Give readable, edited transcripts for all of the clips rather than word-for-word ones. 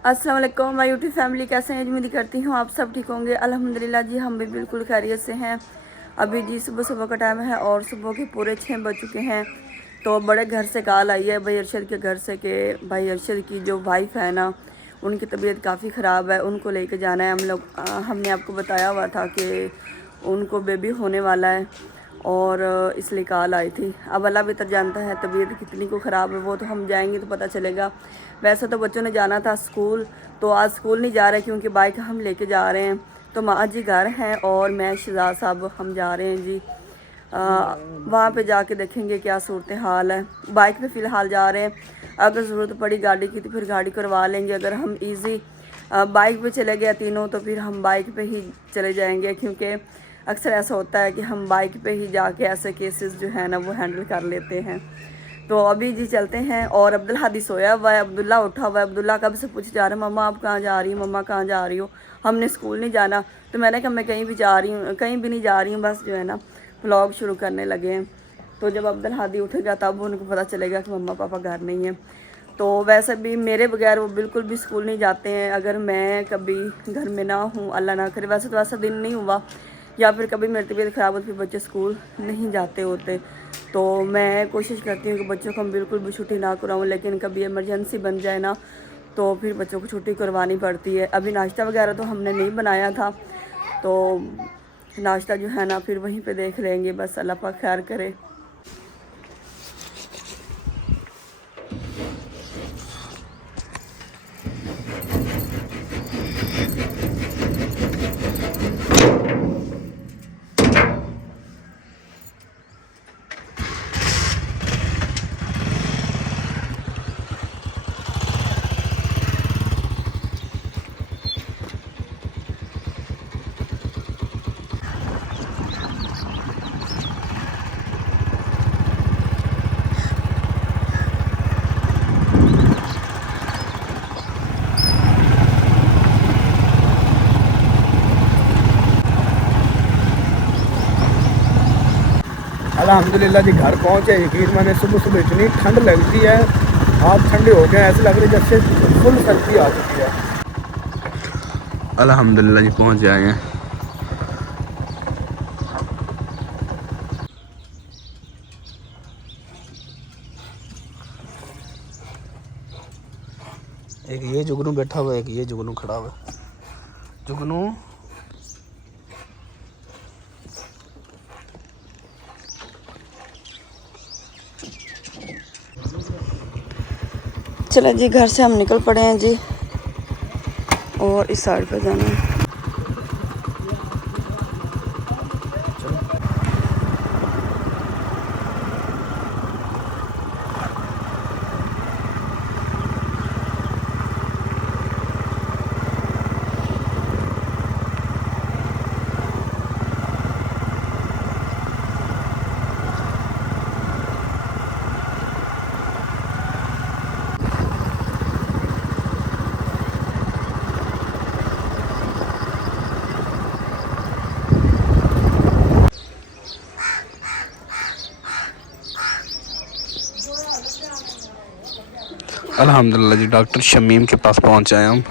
अस्सलाम वालेकुम my YouTube family, कैसे हैं? उम्मीद करती हूँ आप सब ठीक होंगे। अल्हम्दुलिल्लाह जी, हम भी बिल्कुल खैरियत से हैं। अभी जी सुबह सुबह का टाइम है और सुबह के पूरे 6 बज चुके हैं। तो बड़े घर से कॉल आई है भाई अरशद के घर से कि भाई अरशद की जो वाइफ है ना, उनकी तबीयत काफ़ी ख़राब है, उनको लेके जाना है। हमने आपको बताया हुआ था कि उनको बेबी होने वाला है और इसलिए कॉल आई थी। अब अल्लाह बेहतर जानता है तबीयत कितनी को ख़राब है, वो तो हम जाएंगे तो पता चलेगा। वैसे तो बच्चों ने जाना था स्कूल, तो आज स्कूल नहीं जा रहे क्योंकि बाइक हम लेके जा रहे हैं। तो माँ जी घर हैं और मैं शहजाद साहब हम जा रहे हैं जी। वहाँ पे जाके देखेंगे क्या सूरत हाल है। बाइक पे फ़िलहाल जा रहे हैं, अगर ज़रूरत पड़ी गाड़ी की तो फिर गाड़ी करवा लेंगे। अगर हम इजी बाइक पे चले गए तीनों तो फिर हम बाइक पे ही चले जाएंगे, क्योंकि अक्सर ऐसा होता है कि हम बाइक पे ही जाके ऐसे केसेस जो है ना वो हैंडल कर लेते हैं। तो अभी जी चलते हैं। और अब्दुल हादी सोया हुआ है, अब्दुल्ला उठा हुआ है। अब्दुल्ला कब से पूछ जा रहा है, मम्मा आप कहाँ जा रही हो, मम्मा कहाँ जा रही हो, हमने स्कूल नहीं जाना। तो मैंने कहा मैं कहीं भी जा रही हूँ, कहीं भी नहीं जा रही हूँ, बस जो है ना व्लॉग शुरू करने लगे हैं। तो जब अब्दुल हादी उठेगा तब उनको पता चलेगा कि मम्मा पापा घर नहीं है। तो वैसे भी मेरे बगैर वो बिल्कुल भी स्कूल नहीं जाते हैं। अगर मैं कभी घर में ना हूँ, अल्लाह ना करे, वैसे तो ऐसा दिन नहीं हुआ, या फिर कभी मेरी तबीयत ख़राब होती, फिर बच्चे स्कूल नहीं जाते होते। तो मैं कोशिश करती हूँ कि बच्चों को हम बिल्कुल भी छुट्टी ना कराऊँ, लेकिन कभी इमरजेंसी बन जाए ना तो फिर बच्चों को छुट्टी करवानी पड़ती है। अभी नाश्ता वगैरह तो हमने नहीं बनाया था, तो नाश्ता जो है ना फिर वहीं पे देख लेंगे, बस अल्लाह पाक खैर करे। अल्हम्दुलिल्लाह जी घर पहुँचे। यकीन माने सुबह सुबह इतनी ठंड लगती है, हाथ ठंडे हो गए, ऐसे लग रही जैसे फुल सर्दी आ चुकी है। अल्हम्दुलिल्लाह जी पहुँच जाए हैं। एक ये जुगनू बैठा हुआ है, एक ये जुगनू खड़ा हुआ है। जुगनू चलो जी, घर से हम निकल पड़े हैं जी और इस साइड पे जाना है। अल्हम्दुलिल्लाह जी डॉक्टर शमीम के पास पहुंच आए हम।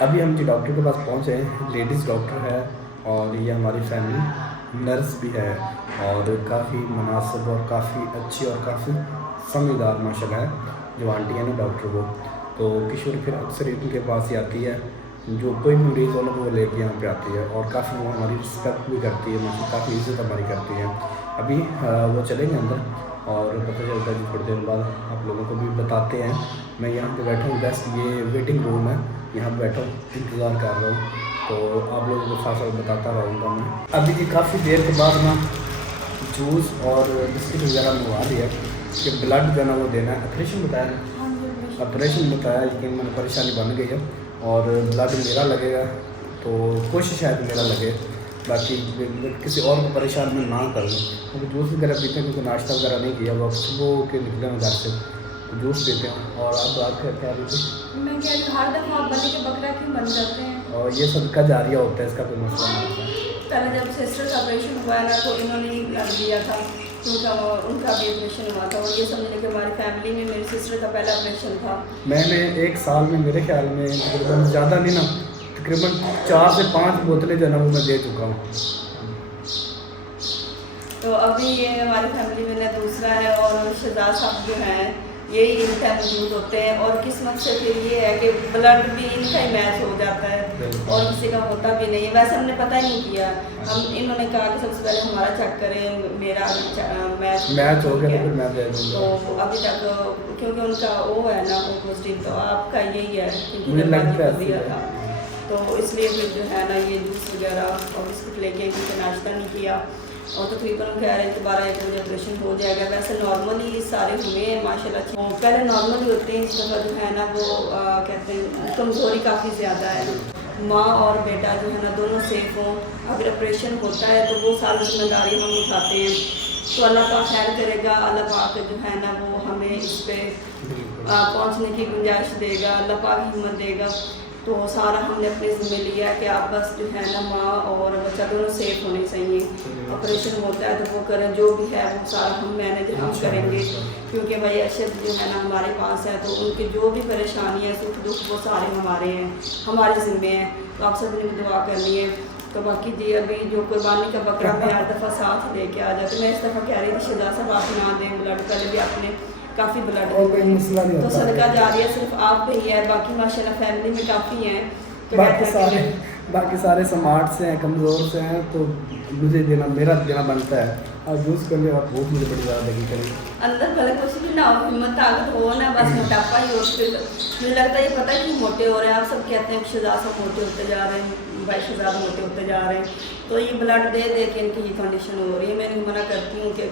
अभी हम जी डॉक्टर के पास पहुंचे हैं। लेडीज़ डॉक्टर है और ये हमारी फैमिली नर्स भी है और काफ़ी मुनासिब और काफ़ी अच्छी और काफ़ी समझदार माशाल्लाह है जो आंटी है ना डॉक्टर वो। तो किशोर फिर अक्सर इनके पास ही आती है, जो कोई भी मरीज़ हो ना वो लेके यहाँ पे आती है और काफ़ी वो हमारी रिस्पेक्ट भी करती है, मतलब काफ़ी इज़्ज़त हमारी करती है। अभी वो चलेंगे अंदर और पता चलता है कि थोड़ी देर बाद आप लोगों को भी बताते हैं। मैं यहाँ पे बैठा हूँ, बेस्ट ये वेटिंग रूम है, यहाँ पे बैठा हूँ इंतज़ार कर रहा हूँ, तो आप लोगों को साथ साथ बताता रहूँगा मैं। अभी जी काफ़ी देर के बाद ना जूस और बिस्किट वगैरह मंगवा लिया कि ब्लड जो है ना वो देना है। ऑपरेशन बताया, ऑपरेशन बताया, लेकिन मैंने परेशानी बन गई है और ब्लड मेरा लगेगा, तो कोशिश है कि मेरा लगे, बाकी किसी और को परेशान मैं ना कर दूँ। क्योंकि जूस वगैरह पीते हैं, क्योंकि नाश्ता वगैरह नहीं किया हुआ, सुबह के निकले हैं घर से तो जूस पीते हैं। और आप क्या रही थी? मैं कह रही हूँ हर दफ़ा आप बने के बकरा क्यों बन जाते हैं? और ये सबका जारिया होता है, इसका कोई मसला नहीं होता है। पहले जब सिस्टर का ऑपरेशन हुआ ना तो इन्होंने ही ब्लड दिया था, उनका भी ऑपरेशन हुआ था। और ये समझने कि हमारी फैमिली में मेरी सिस्टर का पहला ऑपरेशन था। मैंने एक साल में मेरे ख्याल में तकरीबन ज़्यादा नहीं ना, तकरीबन 4 से 5 बोतलें जो है ना वो मैं दे चुका हूँ। तो अभी ये हमारी फैमिली में ना दूसरा है। और शहजाद साहब जो हैं यही इनका मौजूद होते हैं। और किस्मत से फिर ये है कि ब्लड भी इनका ही मैच हो जाता है और किसी का होता भी नहीं है। वैसे हमने पता ही नहीं किया, हम इन्होंने कहा कि सबसे पहले हमारा चेक करें, मेरा मैच हो गया तो फिर मैं दे दूँगा। तो अभी तक क्योंकि उनका वो है ना वो पॉजिटिव, तो आपका यही है क्योंकि मुझे लगता है बाजी को दिया था। तो इसलिए फिर जो है ना ये जूस वगैरह और बिस्कुट लेके क्योंकि नाश्ता नहीं किया। और तकरीबन कह रहे हैं कि 12-1 बजे ऑपरेशन हो जाएगा। वैसे नॉर्मली सारे हुए हैं माशाल्लाह अच्छे। पहले नॉर्मली होते हैं, इस दफ़ा जो है ना वो कहते हैं कमज़ोरी काफ़ी ज़्यादा है। माँ और बेटा जो है ना दोनों सेफ हों। अगर ऑपरेशन होता है तो वो सारी जिम्मेदारी हम उठाते हैं। तो अल्लाह का खैर करेगा, अल्लाह पाक जो है ना वो हमें इस पर पहुँचने की गुंजाइश देगा, अल्लाह पाक हिम्मत देगा। तो सारा हमने अपने ज़िम्मे लिया कि आप बस जो है ना माँ और बच्चा दोनों सेफ होने चाहिए। ऑपरेशन होता है तो वो करें, जो भी है वो सारा हम मैनेज हम करेंगे क्योंकि भाई अरशद जो है ना हमारे पास है। तो उनकी जो भी परेशानी है सुख दुख वो सारे हमारे हैं, हमारे ज़िम्मे हैं। तो आप सब ने दुआ करनी है। तो बाकी जी अभी जो कुर्बानी का बकरा मैं हर दफ़ा साथ लेके आ जाती। मैं इस दफ़ा कह रही थी शहजाद साहब आप ना दें ब्लड, पहले भी आपने काफ़ी ब्लड तो सदका जारिया सिर्फ आप पे ही है, बाकी माशाल्लाह फैमिली में काफ़ी हैं। तो बाकी सारे स्मार्ट से हैं, कमज़ोर से हैं, तो मुझे देना मेरा देना बनता है। और यूज़ करने का बहुत मुझे बड़ी ज़्यादा लगी करी अंदर भले कुछ भी ना हो, हिम्मत ताकत हो ना, बस मोटापा ही हो। मुझे लगता है ये पता है कि मोटे हो रहे हैं। आप सब कहते हैं शहजाद सब मोटे होते जा रहे हैं, भाई शहजाद मोटे होते जा रहे हैं। तो ये ब्लड दे दे के इनकी ये कंडीशन हो रही है। मैं मना करती हूँ कि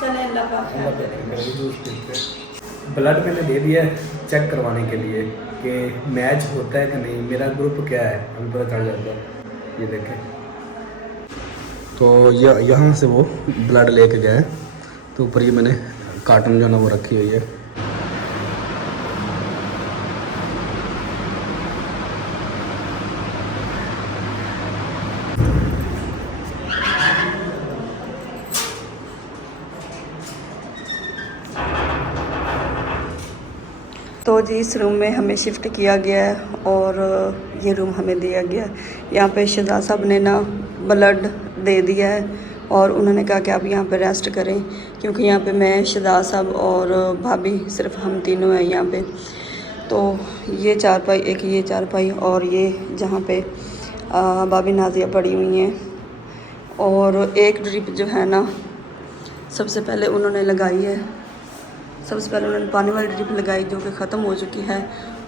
चले अल्लाह का खैर करेगा। ब्लड मैंने दे दिया है चेक करवाने के लिए कि मैच होता है कि नहीं, मेरा ग्रुप क्या है अभी पता चल जाता है। ये देखें तो यहाँ से वो ब्लड लेके गए, तो ऊपर ये मैंने कार्टन जो है ना वो रखी हुई है। तो जी इस रूम में हमें शिफ्ट किया गया है और ये रूम हमें दिया गया है। यहाँ पे शहजाद साहब ने ना ब्लड दे दिया है और उन्होंने कहा कि आप यहाँ पे रेस्ट करें क्योंकि यहाँ पे मैं शहजाद साहब और भाभी सिर्फ हम तीनों हैं यहाँ पे। तो ये चारपाई, एक ये चारपाई और ये जहाँ पे भाभी नाजिया पड़ी हुई हैं। और एक ड्रिप जो है ना सबसे पहले उन्होंने लगाई है, सबसे पहले उन्होंने पानी वाली ड्रिप लगाई जो कि ख़त्म हो चुकी है।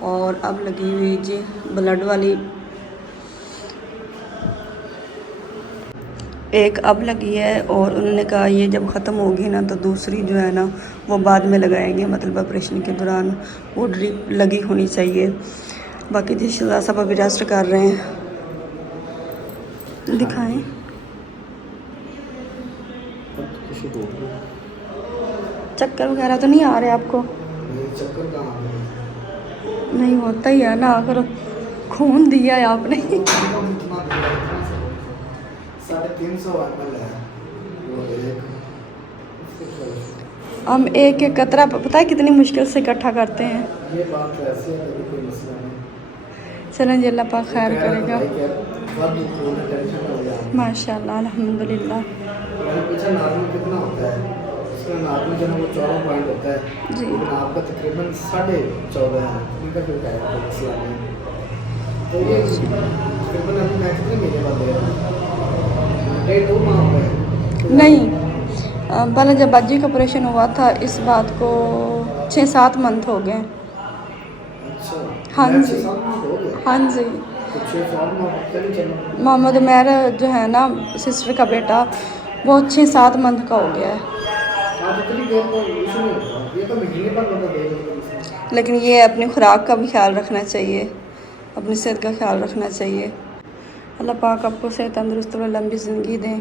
और अब लगी हुई जी ब्लड वाली, एक अब लगी है। और उन्होंने कहा ये जब ख़त्म होगी ना तो दूसरी जो है ना वो बाद में लगाएंगे, मतलब ऑपरेशन के दौरान वो ड्रिप लगी होनी चाहिए। बाकी जी शहजाद साहब अभी रेस्ट कर रहे हैं। दिखाएं चक्कर वगैरह तो नहीं आ रहे आपको? चक्कर कहाँ नहीं होता ही है ना, अगर खून दिया है आपने। 350 ml है। हम एक एक कतरा पता है कितनी मुश्किल से इकट्ठा करते हैं। ये बात ऐसी है, कोई मसला नहीं। चलें जी अल्लाह पाक खैर करेगा। टेंशन माशाल्लाह अल्हम्दुलिल्लाह। नॉर्मल कितना होता है? इसका नॉर्मल जो है वो 14 पॉइंट होता है जी। लेकिन आपका तकरीबन 14.5 है। इनका कोई मसला नहीं। तो ये तकरीबन अभी मैं कितने महीने बाद गया? 1.5-2 माह हो गए। नहीं पहले जब बाजी का ऑपरेशन हुआ था इस बात को 6-7 मंथ हो गए। अच्छा हाँ मैं जी 6 साल में हो गया। हाँ जी। तो 6 साल में पता नहीं चला। मोहम्मद उमैर जो है ना सिस्टर का बेटा वो 6-7 मंथ का हो गया है। आप इतनी देर में इशू नहीं होगा, ये तो महीने पर बता देगा। लेकिन ये अपनी खुराक का भी ख्याल रखना चाहिए, अपनी सेहत का ख्याल रखना चाहिए। अल्लाह पाक आपको सेहत तंदुरुस्त और लंबी ज़िंदगी दें।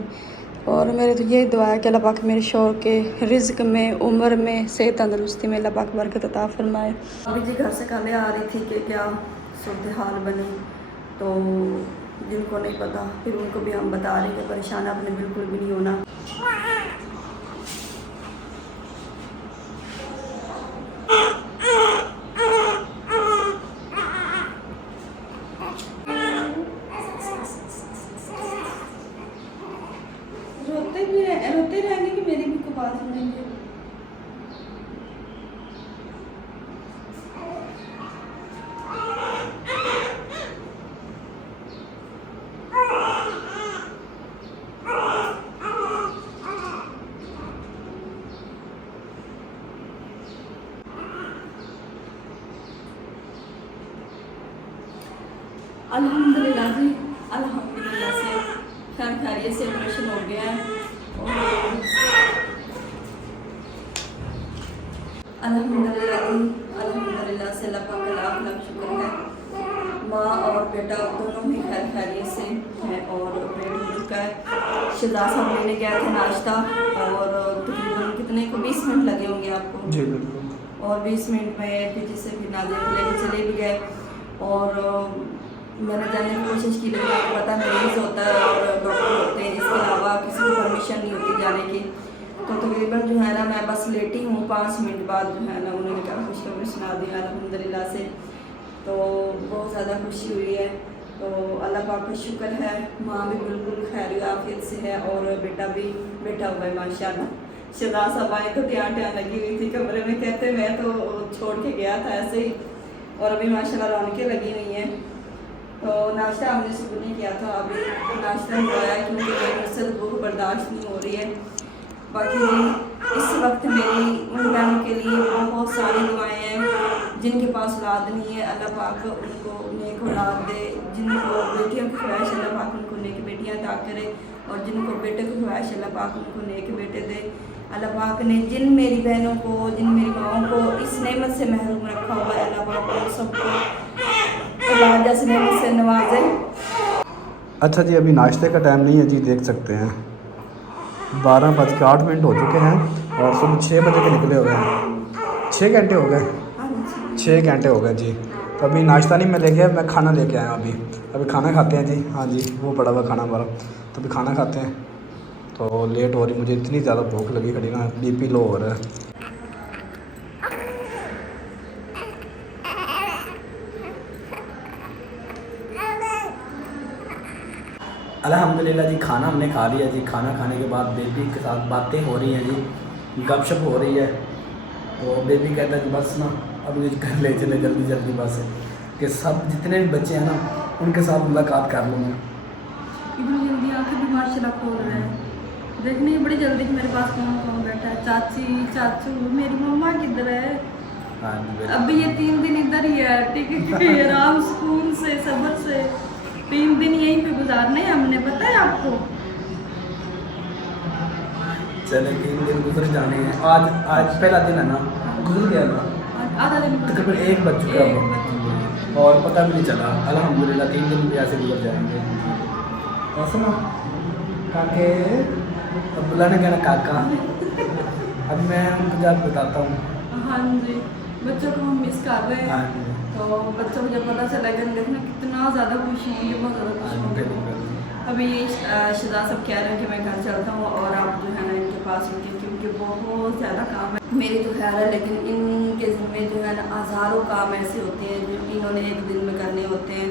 और मेरी तो यही दुआ है कि अल्लाह पाक मेरे शौहर के रिज़्क में, उम्र में, सेहत तंदुरुस्ती में अल्लाह पाक बरकत अता फरमाए। अभी जी घर से कल आ रही थी कि क्या सूरत हाल बनी, तो जिनको नहीं पता फिर उनको भी हम बता रहे हैं कि परेशान आपने बिल्कुल भी नहीं होना। रोते रहेंगे कि मेरी भी को बात सुनेंगे? अल्हम्दुलिल्लाह जी, अल्हम्दुलिल्लाह से खैर खैरियत से ऑपरेशन हो गया है और अल्हम्दुलिल्लाह जी, अल्हम्दुलिल्लाह से अल्लाह पाक का लाख लाख शुक्र है। माँ और बेटा दोनों ही खैर खैरियत से हैं और ऑपरेट हो चुका है। शहजाद साहब लेने गया था नाश्ता और तकरीबन कितने को 20 मिनट लगे होंगे आपको जी बिल्कुल। और 20 मिनट में फिर जिससे फिर नादिया को लेकर चले भी गए और मैंने जाने की कोशिश की, लेकिन आपको पता मरीज होता है और डॉक्टर होते हैं, इसके अलावा किसी को परमिशन नहीं होती जाने की। तो तकरीबन जो है ना मैं बस लेटी हूँ, 5 मिनट बाद जो है ना उन्होंने कहा खुशखबरी सुना दी अल्हम्दुलिल्लाह से। तो बहुत ज़्यादा खुशी हुई है। तो अल्लाह पाक का शुक्र है, माँ भी बिल्कुल खैर आफियत से है और बेटा भी बैठा हुआ है माशाल्लाह। शहजाद साहब आए तो ट्यान लगी हुई थी कमरे में, कहते मैं तो छोड़ के गया था ऐसे ही और अभी माशाल्लाह रौनकें लगी हुई हैं। तो नाश्ता हमने सुबह नहीं किया था, अभी तो नाश्ता नहीं हुआ है क्योंकि मेरी नस्ल भूख बर्दाश्त नहीं हो रही है। बाकी इस वक्त मेरी उन बहनों के लिए बहुत सारी दुआएं हैं जिनके पास औलाद नहीं है, अल्लाह पाक उनको नेक औलाद दे। जिनको बेटियों की ख्वाहिश अल्लाह पाक उनको नेक बेटियां अता करे और जिनको बेटे की ख्वाहिश अल्लाह पाक उनको नेक बेटे दे। अल्लाह पाक ने जिन मेरी बहनों को, जिन मेरी माओं को इस नेमत से महरूम रखा हुआ है, अल्लाह पाक उन सबको औलाद जैसे नेमत से नवाजे। अच्छा जी, अभी नाश्ते का टाइम नहीं है जी, देख सकते हैं 12:08 हो चुके हैं और सुबह 6 बजे के निकले हुए हैं। 6 घंटे हो गए, 6 घंटे हो गए जी। तो अभी नाश्ता नहीं मैं लेके आया, मैं खाना लेके आया हूँ। अभी खाना खाते हैं जी। हाँ जी, वो पड़ा हुआ खाना हमारा, तो अभी खाना खाते हैं। तो लेट हो रही, मुझे इतनी ज़्यादा भूख लगी खड़ी ना, बीपी लो हो रहा है। अल्हम्दुलिल्लाह जी, खाना हमने खा लिया जी। खाना खाने के बाद बेबी के साथ बातें हो रही हैं जी, गपशप हो रही है। तो बेबी कहता है कि बस ना अब मुझे घर ले चले जल्दी जल्दी, बस कि सब जितने भी बच्चे हैं ना उनके साथ मुलाकात कर लूँ मैं। इतनी जल्दी आके भी माशाल्लाह खोल रहे हैं, देखने बड़ी जल्दी कि मेरे पास कौन कौन बैठा है। चाची, चाचू, मेरी मम्मा किधर है? हाँ जी, अभी ये 3 दिन इधर ही है, ठीक है, आराम सुकून से सब्र से 3 दिन यहीं पे गुजारने हैं हमने, पता है आपको। चले 3 दिन गुजर जाने हैं। आज पहला दिन है ना, गुजर गया ना, आधा दिन तकरीबन 1 बज चुका है और पता भी नहीं चला। अल्हम्दुलिल्लाह 3 दिन भी ऐसे गुजर जाएंगे। ऐसा ना काके, अब बुलाने का ना काका। अब मैं उनको जाकर बताता हूँ। हाँ जी, बच्चों को हम मिस कर रहे हाँ हैं। जी, तो बच्चों को जब पता चलेगा देखना कितना ज़्यादा खुश होंगे, बहुत ज़्यादा खुश होंगे। बिल्कुल। अभी शहजाद सब कह रहे हैं कि मैं घर चलता हूँ और आप जो है ना इनके पास रुके क्योंकि बहुत ज़्यादा काम है। मेरी तो खैर है, लेकिन इनके ज़िम्मे जो है ना हज़ारों काम ऐसे होते हैं जो इन्होंने एक दिन में करने होते हैं।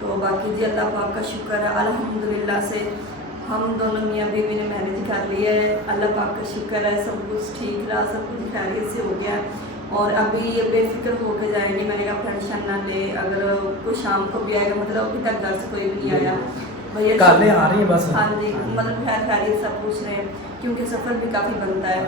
तो बाकी जी अल्लाह पाक का शुक्र है, अल्हम्दुलिल्लाह से हम दोनों मियाँ बीवी ने मैनेज कर लिया है। अल्लाह पाक का शुक्र है, सब कुछ ठीक रहा, सब कुछ खैरियत से हो गया और अभी ये बेफिक्र होकर जाएंगे। मैंने कहा टेंशन ना ले, अगर कोई शाम को भी आएगा, मतलब अभी तक घर से कोई भी नहीं आया भैया, कालें आ रही है बस। हाँ जी, मतलब खैर खैरियत सब पूछ रहे हैं क्योंकि सफ़र भी काफ़ी बनता है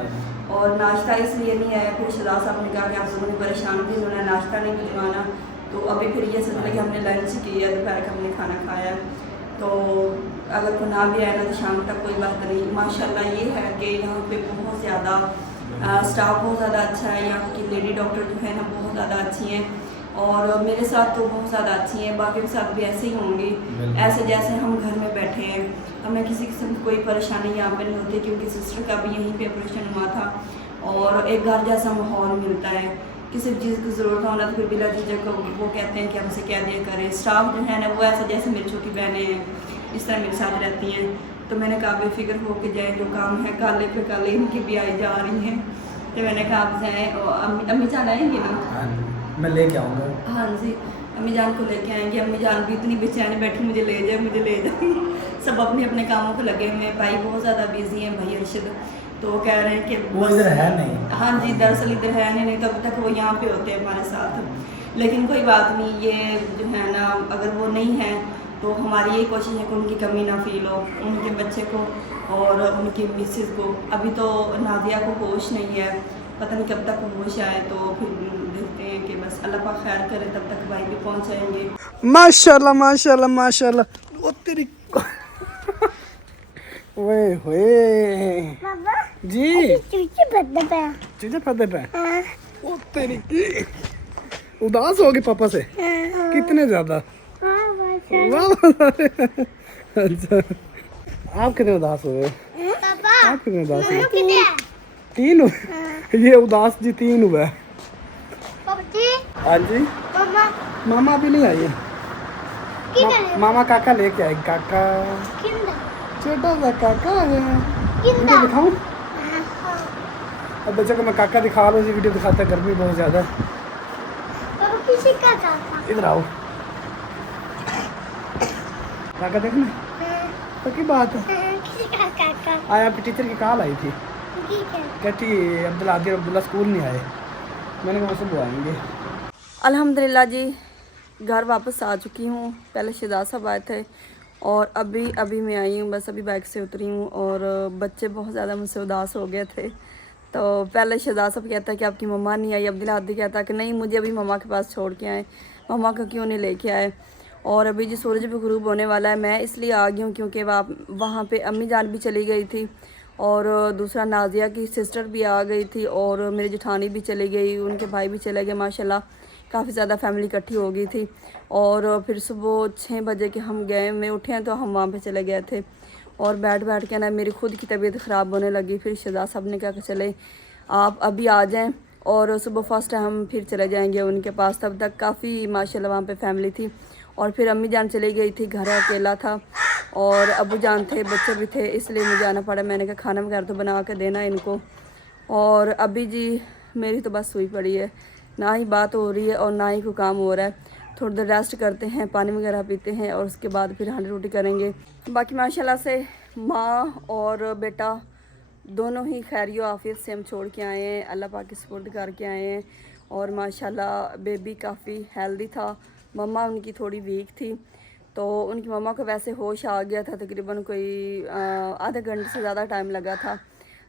और नाश्ता इसलिए नहीं आया। फिर शहजाद साहब ने कहा कि आप लोगों ने परेशान भी, उन्होंने नाश्ता नहीं भिजवाना। तो अभी फिर ये समझ कि हमने लंच किया, दोपहर का हमने खाना खाया। तो अगर कोई ना भी आया ना तो शाम तक कोई बात नहीं। माशाल्लाह ये है कि यहाँ पे बहुत ज़्यादा स्टाफ बहुत ज़्यादा अच्छा है, यहाँ की लेडी डॉक्टर जो है ना बहुत ज़्यादा अच्छी हैं और मेरे साथ तो बहुत ज़्यादा अच्छी हैं, बाकी के साथ भी ऐसे ही होंगी, ऐसे जैसे हम घर में बैठे हैं। हमें किसी किस्म की कोई परेशानी यहाँ पर नहीं होती क्योंकि सिस्टर का भी यहीं पे ऑपरेशन हुआ था और एक घर जैसा माहौल मिलता है। किसी चीज़ की ज़रूरत होना तो फिर बिला झिझक वो कहते हैं कि हमसे क्या दिया करें। स्टाफ जो है ना वो ऐसा जैसे मेरी छोटी बहनें हैं, इस तरह मेरे साथ रहती हैं। तो मैंने कहा बेफिक्र हो के जाएँ, जो काम है काले पे काले इनकी भी आई जा रही हैं। तो मैंने कहा आप जाएँ और अम्मी जान आएंगी ना? मैं लेके आऊँगा। हाँ जी, अम्मी जान को लेके आएंगे। अम्मी जान भी इतनी बेचैन बैठी, मुझे ले जाए मुझे ले जाए। सब अपने अपने कामों को लगे हुए हैं। भाई बहुत ज़्यादा बिजी हैं, भाई अरशद, तो वो कह रहे हैं कि वो इधर है नहीं। हाँ जी, दरअसल इधर है नहीं तो अभी तक वो यहाँ पे होते हैं हमारे साथ। लेकिन कोई बात नहीं, ये जो है ना, अगर वो नहीं है तो हमारी यही कोशिश है कि उनकी कमी ना फील हो, उनके बच्चे को और उनकी मिसेस को। अभी तो नादिया को होश नहीं है, पता नहीं कब तक होश आए, तो फिर देखते हैं कि बस अल्लाह पाक खैर करे, तब तक भाई भी पहुँच जाएंगे। माशाल्लाह माशाल्लाह माशाल्लाह। वो तेरी ओए होए जी चीजें पता पे वो तेरी की उदास हो गई पापा से कितने ज्यादा। अच्छा आप कितने उदास हुए? आप कितने उदास हुए? 3 हुए? ये उदास जी 3 हुआ है। हाँ जी मामा अभी नहीं आई है। मामा काका लेके आए। काका छोटा सा काका है। वीडियो दिखाऊं? अब बच्चों को मैं काका दिखा लो, वीडियो दिखाता है, गर्मी बहुत ज्यादा है। इधर आओ काका देखना तो की बात है। आज आपकी टीचर की कॉल आई थी, कहती अब्दुल्ला आदिर अब्दुल्ला स्कूल नहीं आए। मैंने कहा सुबह आएंगे। अल्हम्दुलिल्लाह जी घर वापस आ चुकी हूँ। पहले शहजाद साहब आए थे और अभी मैं आई हूँ, बस अभी बाइक से उतरी हूँ। और बच्चे बहुत ज़्यादा मुझसे उदास हो गए थे, तो पहले शहजाद साहब कहता है कि आपकी मम्मा नहीं आई। अब्दुल्ला आदि कहता है कि नहीं, मुझे अभी मम्मा के पास छोड़ के आए, मम्मा को क्यों नहीं लेके आए। और अभी जी सूरज भी गुरूब होने वाला है। मैं इसलिए आ गई हूँ क्योंकि वहाँ पे अम्मी जान भी चली गई थी और दूसरा नाजिया की सिस्टर भी आ गई थी और मेरी जेठानी भी चली गई, उनके भाई भी चले गए। माशाल्लाह काफ़ी ज़्यादा फैमिली इकट्ठी हो गई थी। और फिर सुबह 6 बजे के हम गए, मैं उठे हैं तो हम वहाँ पे चले गए थे। और बैठ के ना मेरी खुद की तबीयत ख़राब होने लगी। फिर शहजाद साहब ने कहा कि चले आप अभी आ जाएं और सुबह फर्स्ट हम फिर चले जाएंगे उनके पास। तब तक काफ़ी माशाल्लाह वहाँ पे फैमिली थी। और फिर अम्मी जान चली गई थी, घर अकेला था और अबू जान थे, बच्चे भी थे, इसलिए मुझे आना पड़ा। मैंने कहा खाना वगैरह तो बना के देना इनको। और अभी जी मेरी तो बस हुई पड़ी है, ना ही बात हो रही है और ना ही कोई काम हो रहा है। थोड़ी देर रेस्ट करते हैं, पानी वगैरह पीते हैं और उसके बाद फिर हांडी रोटी करेंगे। बाकी माशाल्लाह से माँ और बेटा दोनों ही खैरियो आफियत से हम छोड़ के आए हैं, अल्लाह पाक की सुपुर्द करके आए हैं। और माशाल्लाह बेबी काफ़ी हेल्दी था। मम्मा उनकी थोड़ी वीक थी, तो उनकी मम्मा को वैसे होश आ गया था, तकरीबन कोई आधे घंटे से ज़्यादा टाइम लगा था।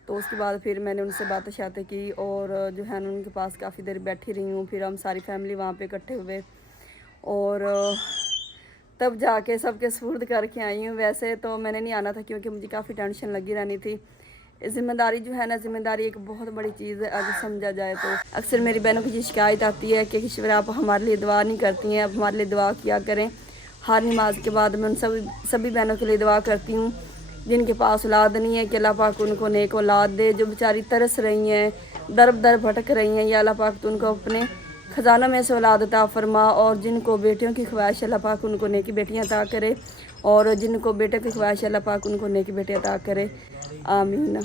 तो उसके बाद फिर मैंने उनसे बातें शातें की और जो है ना उनके पास काफ़ी देर बैठी रही हूँ। फिर हम सारी फैमिली वहाँ पे इकट्ठे हुए और तब जाके सबके सुपुर्द करके आई हूँ। वैसे तो मैंने नहीं आना था क्योंकि मुझे काफ़ी टेंशन लगी रहनी थी। ज़िम्मेदारी जो है ना, ज़िम्मेदारी एक बहुत बड़ी चीज़ है अगर समझा जाए तो। अक्सर मेरी बहनों की ये शिकायत आती है कि किश्वर आप हमारे लिए दुआ नहीं करती हैं, आप हमारे लिए दुआ किया करें। हर नमाज के बाद मैं उन सभी बहनों के लिए दुआ करती हूँ जिनके पास औलाद नहीं है कि अल्लाह पाक उनको नेक औलाद दे। जो बेचारी तरस रही हैं, दर भटक रही हैं, या अल्लाह पाक तो उनको अपने ख़जाना में से औलाद अता फरमा। और जिनको बेटियों की ख्वाहिश अल्लाह पाक उनको नेकी बेटियाँ अता करे और जिनको बेटे की ख्वाहिश अल्लाह पाक उनको नेकी बेटे अता करे। आमीन।